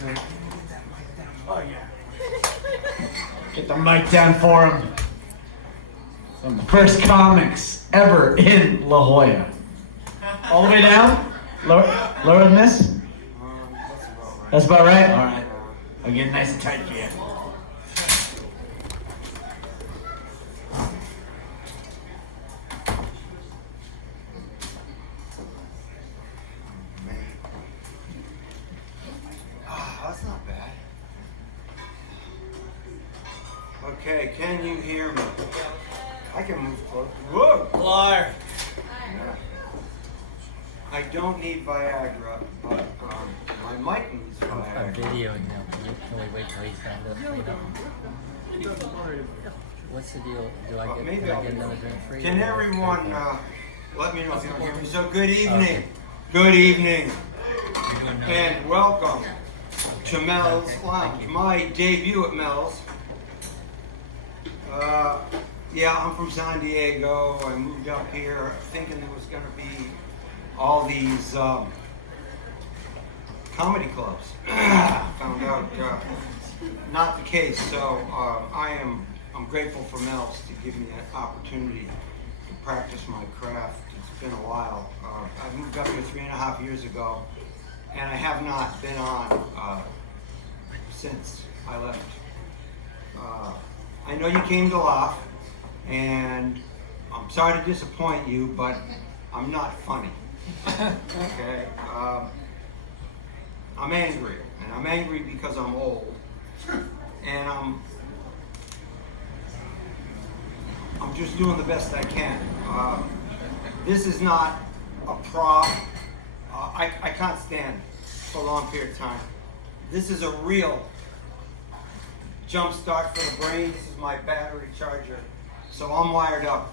Oh, yeah. Get the mic down for him. Some of the first comics ever in La Jolla. All the way down? Lower than this? That's about right? All right. I'll get nice and tight for you. That's not bad. Okay, can you hear me? I can move close. Whoa! Clark. Yeah. I don't need Viagra, but my mic needs I'm Viagra. videoing now. Can we wait till he's signed up? You know? What's the deal? Do I get, Maybe can I I'll get be- another drink free? Can or- everyone okay. let me know if you don't hear me? So good evening. Okay. Good evening. You doing now? And welcome to Mel's Okay, Lounge. thank you. My debut at Mel's. Yeah, I'm from San Diego. I moved up here thinking there was going to be all these comedy clubs. Found out not the case. So I'm grateful for Mel's to give me an opportunity to practice my craft. It's been a while. I moved up here 3.5 years ago, and I have not been on since I left. I know you came to laugh, and I'm sorry to disappoint you, but I'm not funny. Okay? I'm angry, and I'm angry because I'm old, and I'm just doing the best I can. This is not a prop. I can't stand for a long period of time. This is a real jump start for the brain. This is my battery charger. So I'm wired up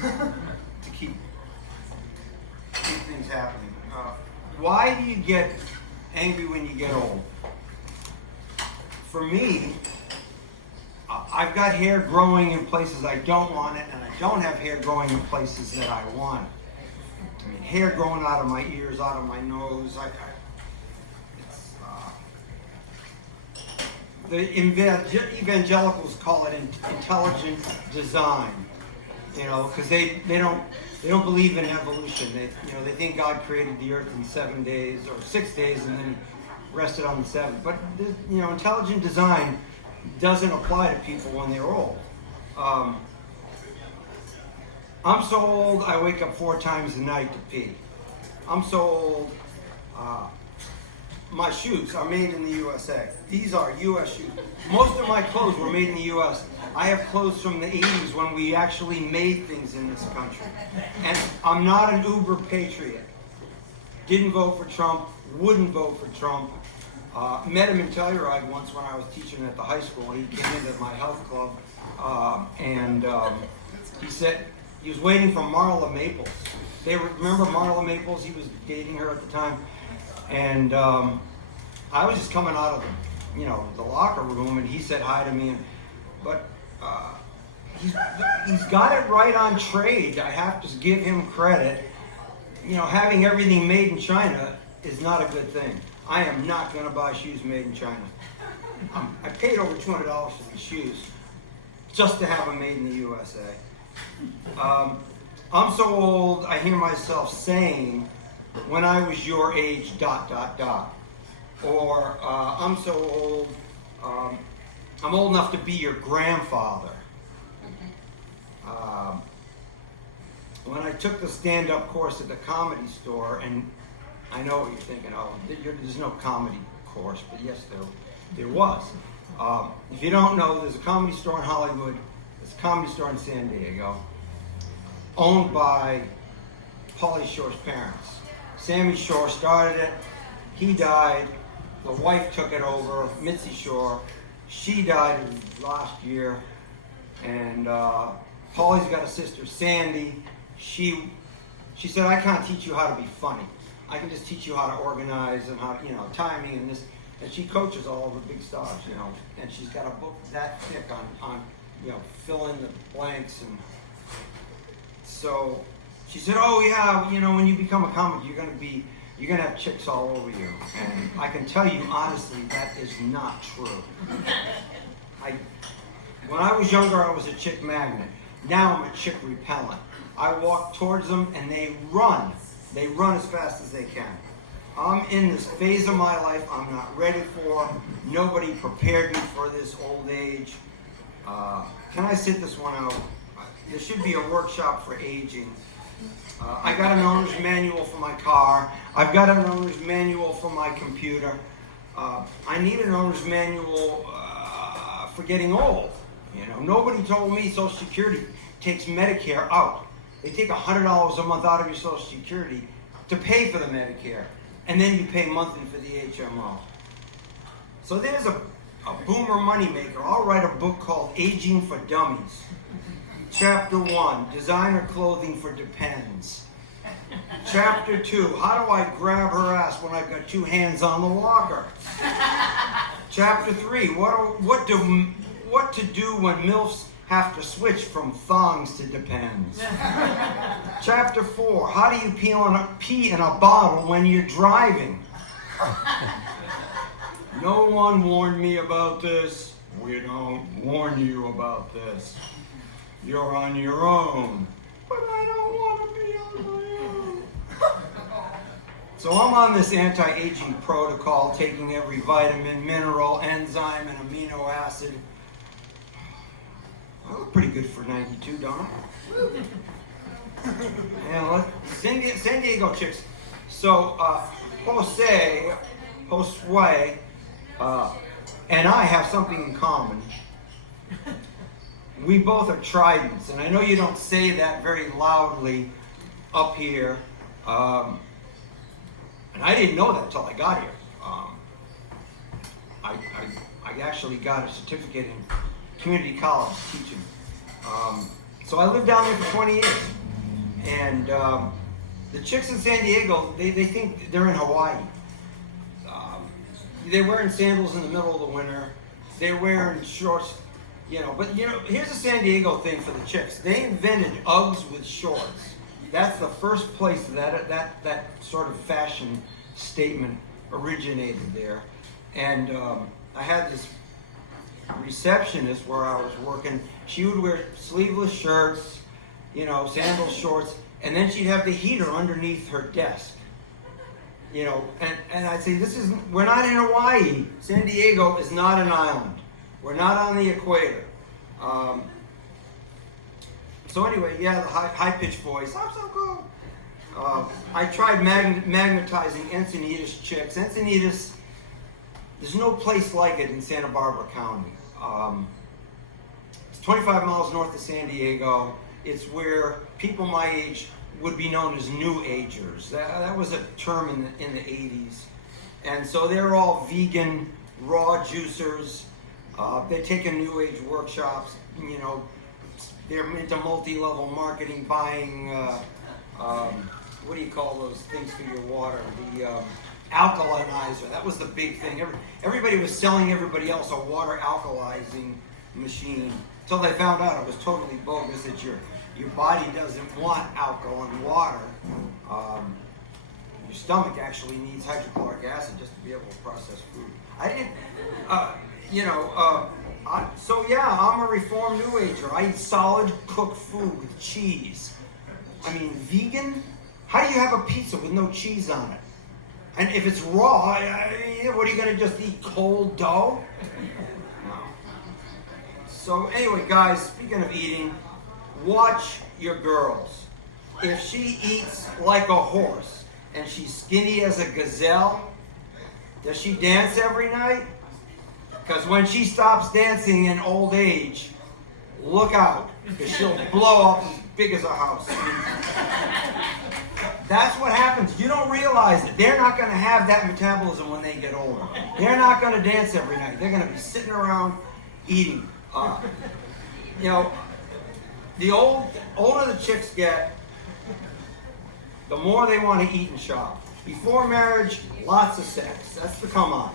to keep things happening. Why do you get angry when you get old? For me, I've got hair growing in places I don't want it, and I don't have hair growing in places that I want it. I mean, hair growing out of my ears, out of my nose. The evangelicals call it intelligent design, you know, because they don't believe in evolution. They think God created the earth in 7 days or 6 days and then rested on the seventh. But intelligent design doesn't apply to people when they're old. I'm so old I wake up 4 times a night to pee. I'm so old. My shoes are made in the USA. These are U.S. shoes. Most of my clothes were made in the U.S. I have clothes from the 80s when we actually made things in this country. And I'm not an uber patriot. Didn't vote for Trump, wouldn't vote for Trump. Met him in Telluride once when I was teaching at the high school. He came into my health club, and he said he was waiting for Marla Maples. Remember Marla Maples? He was dating her at the time. And I was just coming out of the locker room, and he said hi to me. But he's got it right on trade. I have to give him credit. Having everything made in China is not a good thing. I am not going to buy shoes made in China. I paid over $200 for these shoes just to have them made in the USA. I'm so old, I hear myself saying, when I was your age, ... Or I'm so old, I'm old enough to be your grandfather. When I took the stand-up course at the Comedy Store, and I know what you're thinking, there's no comedy course, but yes, there was. If you don't know, there's a Comedy Store in Hollywood, there's a Comedy Store in San Diego, owned by Pauly Shore's parents. Sammy Shore started it, he died, the wife took it over, Mitzi Shore. She died last year, and Pauly's got a sister, Sandy. She said, I can't teach you how to be funny. I can just teach you how to organize and how, timing and this. And she coaches all of the big stars, and she's got a book that thick on fill in the blanks. And so she said, oh yeah, when you become a comic, you're you're gonna have chicks all over you. And I can tell you honestly, that is not true. When I was younger, I was a chick magnet. Now I'm a chick repellent. I walk towards them and they run. They run as fast as they can. I'm in this phase of my life I'm not ready for. Nobody prepared me for this old age. Can I sit this one out? There should be a workshop for aging. I got an owner's manual for my car. I've got an owner's manual for my computer. I need an owner's manual for getting old. You know, nobody told me Social Security takes Medicare out. They take $100 a month out of your Social Security to pay for the Medicare, and then you pay monthly for the HMO. So there's a boomer moneymaker. I'll write a book called Aging for Dummies. Chapter 1, Designer Clothing for Depends. Chapter 2, How do I grab her ass when I've got two hands on the walker? Chapter 3, What to do when MILFs have to switch from thongs to depends. Chapter 4, How do you pee in a bottle when you're driving? No one warned me about this. We don't warn you about this. You're on your own. But I don't want to be on my own. So I'm on this anti-aging protocol, taking every vitamin, mineral, enzyme, and amino acid. I look pretty good for 92, don't I? Yeah, San Diego chicks. So Josue, and I have something in common. We both are tridents, and I know you don't say that very loudly up here. And I didn't know that until I got here. I actually got a certificate in community college teaching. So I lived down there for 20 years. And the chicks in San Diego, they think they're in Hawaii. They're wearing sandals in the middle of the winter. They're wearing shorts, but here's a San Diego thing for the chicks. They invented Uggs with shorts. That's the first place that sort of fashion statement originated there. And I had this receptionist where I was working. She would wear sleeveless shirts, sandal shorts, and then she'd have the heater underneath her desk. And I'd say, we're not in Hawaii. San Diego is not an island. We're not on the equator. So anyway, the high-pitched voice, I'm so cool. I tried magnetizing Encinitas chicks. Encinitas, there's no place like it in Santa Barbara County. It's 25 miles north of San Diego. It's where people my age would be known as New Agers. That was a term in the 80s. And so they're all vegan, raw juicers. They take in New Age workshops. They're into multi-level marketing, buying, what do you call those things for your water? The alkalinizer. That was the big thing. Everybody was selling everybody else a water alkalizing machine until they found out it was totally bogus, that your body doesn't want alkaline water. Your stomach actually needs hydrochloric acid just to be able to process food. I'm a reformed New Ager. I eat solid cooked food with cheese. I mean, vegan? How do you have a pizza with no cheese on it? And if it's raw, what are you going to just eat, cold dough? No. So anyway, guys, speaking of eating, watch your girls. If she eats like a horse and she's skinny as a gazelle, does she dance every night? Because when she stops dancing in old age, look out, because she'll blow up as big as a house. That's what happens. You don't realize it. They're not going to have that metabolism when they get older. They're not going to dance every night. They're going to be sitting around eating. The older the chicks get, the more they want to eat and shop. Before marriage, lots of sex. That's the come on.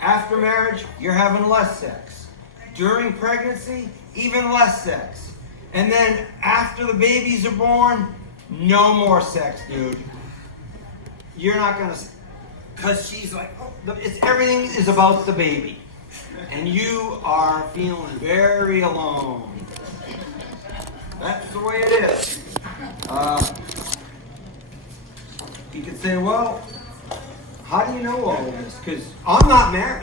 After marriage, you're having less sex. During pregnancy, even less sex. And then after the babies are born, no more sex, dude. you're not gonna, because she's like, oh, it's everything is about the baby, and you are feeling very alone. That's the way it is. You could say, well, how do you know all of this? Because I'm not married.